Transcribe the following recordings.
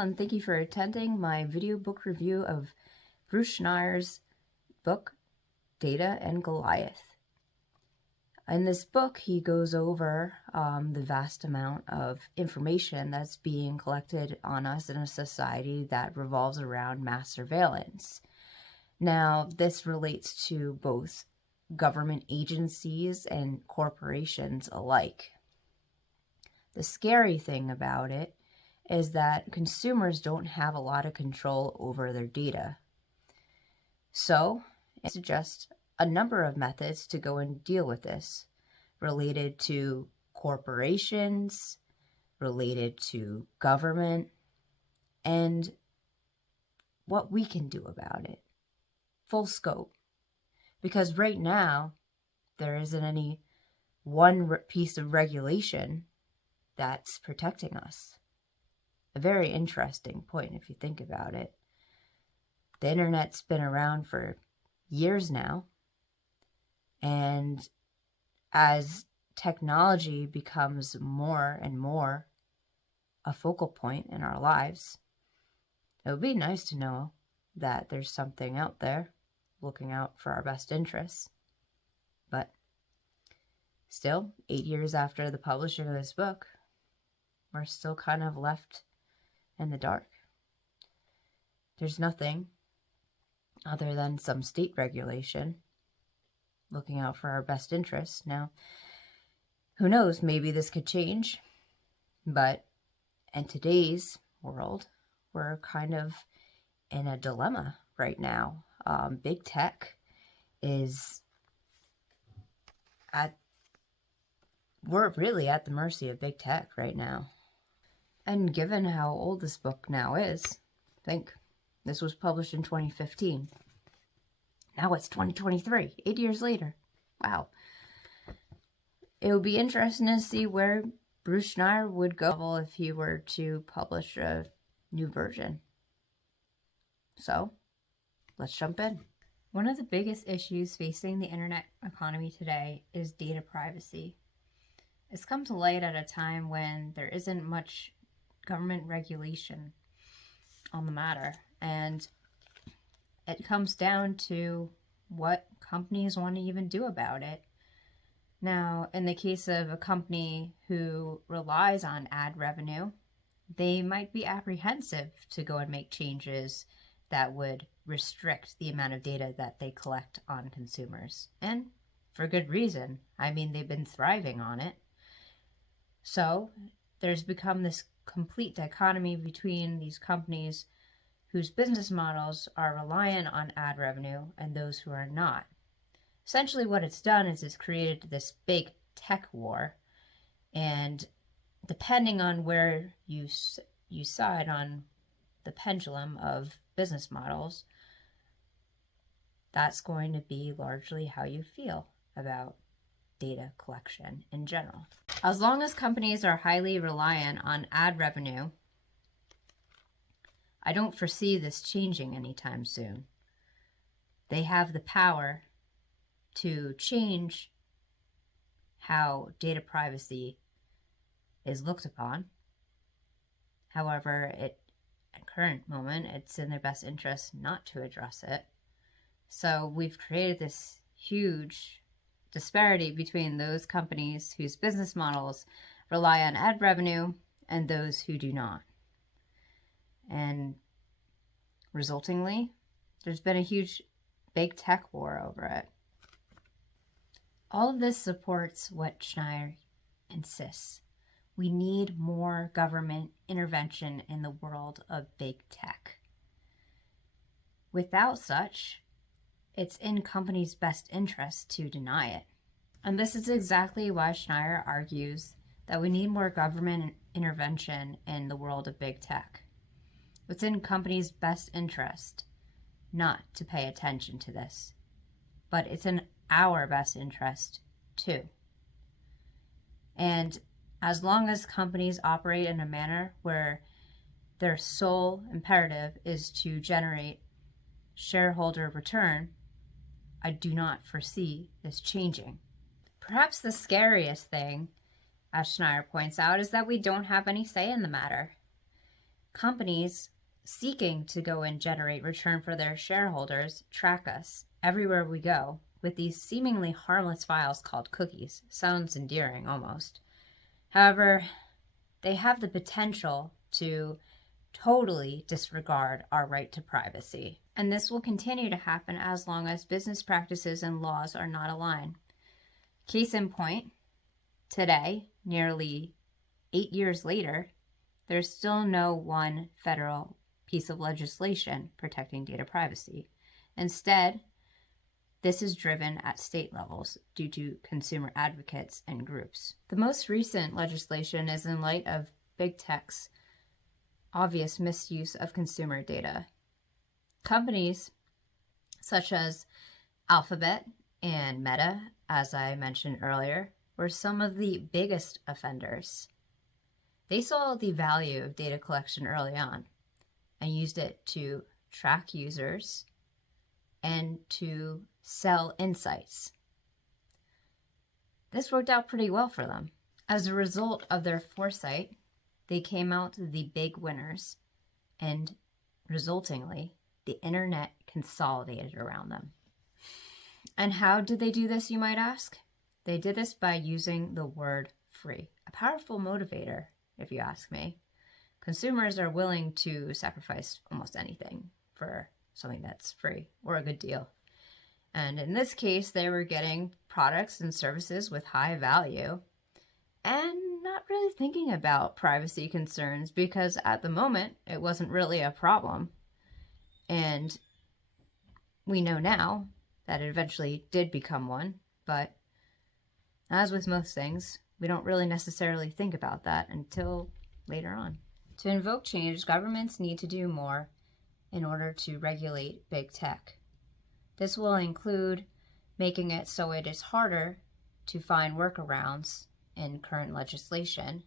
and thank you for attending my video book review of Bruce Schneier's book, Data and Goliath. In this book, he goes over the vast amount of information that's being collected on us in a society that revolves around mass surveillance. Now, this relates to both government agencies and corporations alike. The scary thing about it is that consumers don't have a lot of control over their data. So, I suggest a number of methods to go and deal with this, related to corporations, related to government, and what we can do about it. Full scope. Because right now, there isn't any one piece of regulation that's protecting us. A very interesting point if you think about it. The internet's been around for years now, and as technology becomes more and more a focal point in our lives, it would be nice to know that there's something out there looking out for our best interests. But still, 8 years after the publishing of this book, we're still kind of left in the dark. There's nothing other than some state regulation looking out for our best interests. Now, who knows, maybe this could change, but in today's world, we're kind of in a dilemma right now. Big tech is we're really at the mercy of big tech right now. And given how old this book now is, think this was published in 2015. Now it's 2023, 8 years later. Wow. It would be interesting to see where Bruce Schneier would go if he were to publish a new version. So, let's jump in. One of the biggest issues facing the internet economy today is data privacy. It's come to light at a time when there isn't much government regulation on the matter, and it comes down to what companies want to even do about it. Now, in the case of a company who relies on ad revenue, they might be apprehensive to go and make changes that would restrict the amount of data that they collect on consumers. And for good reason. I mean, they've been thriving on it. So there's become this complete dichotomy between these companies whose business models are reliant on ad revenue and those who are not. Essentially what it's done is it's created this big tech war, and depending on where you side on the pendulum of business models, that's going to be largely how you feel about data collection in general. As long as companies are highly reliant on ad revenue, I don't foresee this changing anytime soon. They have the power to change how data privacy is looked upon. However, at current moment, it's in their best interest not to address it. So we've created this huge disparity between those companies whose business models rely on ad revenue and those who do not. And resultingly, there's been a huge big tech war over it. All of this supports what Schneier insists. We need more government intervention in the world of big tech. Without such, it's in companies' best interest to deny it. And this is exactly why Schneier argues that we need more government intervention in the world of big tech. It's in companies' best interest not to pay attention to this, but it's in our best interest too. And as long as companies operate in a manner where their sole imperative is to generate shareholder return, I do not foresee this changing. Perhaps the scariest thing, as Schneier points out, is that we don't have any say in the matter. Companies seeking to go and generate return for their shareholders track us everywhere we go with these seemingly harmless files called cookies. Sounds endearing almost. However, they have the potential to totally disregard our right to privacy. And this will continue to happen as long as business practices and laws are not aligned. Case in point, today, nearly 8 years later, there's still no one federal piece of legislation protecting data privacy. Instead, this is driven at state levels due to consumer advocates and groups. The most recent legislation is in light of big tech's obvious misuse of consumer data. Companies such as Alphabet and Meta, as I mentioned earlier, were some of the biggest offenders. They saw the value of data collection early on and used it to track users and to sell insights. This worked out pretty well for them. As a result of their foresight, they came out the big winners, and resultingly, the internet consolidated around them. And how did they do this, you might ask? They did this by using the word free, a powerful motivator, if you ask me. Consumers are willing to sacrifice almost anything for something that's free or a good deal. And in this case, they were getting products and services with high value and not really thinking about privacy concerns because at the moment, it wasn't really a problem. And we know now that it eventually did become one, but as with most things, we don't really necessarily think about that until later on. To invoke change, governments need to do more in order to regulate big tech. This will include making it so it is harder to find workarounds in current legislation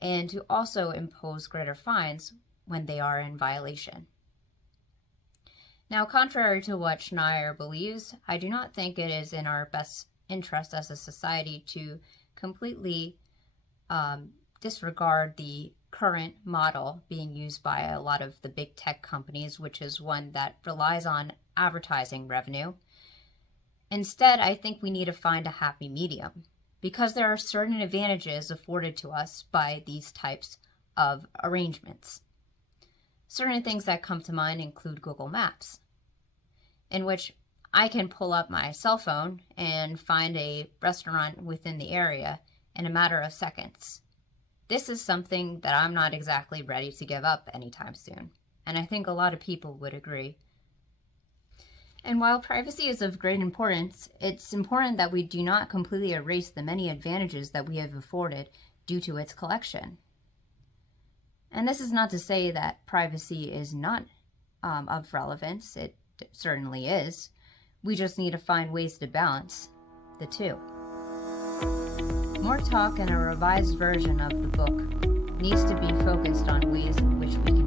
and to also impose greater fines when they are in violation. Now, contrary to what Schneier believes, I do not think it is in our best interest as a society to completely disregard the current model being used by a lot of the big tech companies, which is one that relies on advertising revenue. Instead, I think we need to find a happy medium because there are certain advantages afforded to us by these types of arrangements. Certain things that come to mind include Google Maps, in which I can pull up my cell phone and find a restaurant within the area in a matter of seconds. This is something that I'm not exactly ready to give up anytime soon, and I think a lot of people would agree. And while privacy is of great importance, it's important that we do not completely erase the many advantages that we have afforded due to its collection. And this is not to say that privacy is not of relevance. It certainly is. We just need to find ways to balance the two. More talk and a revised version of the book needs to be focused on ways in which we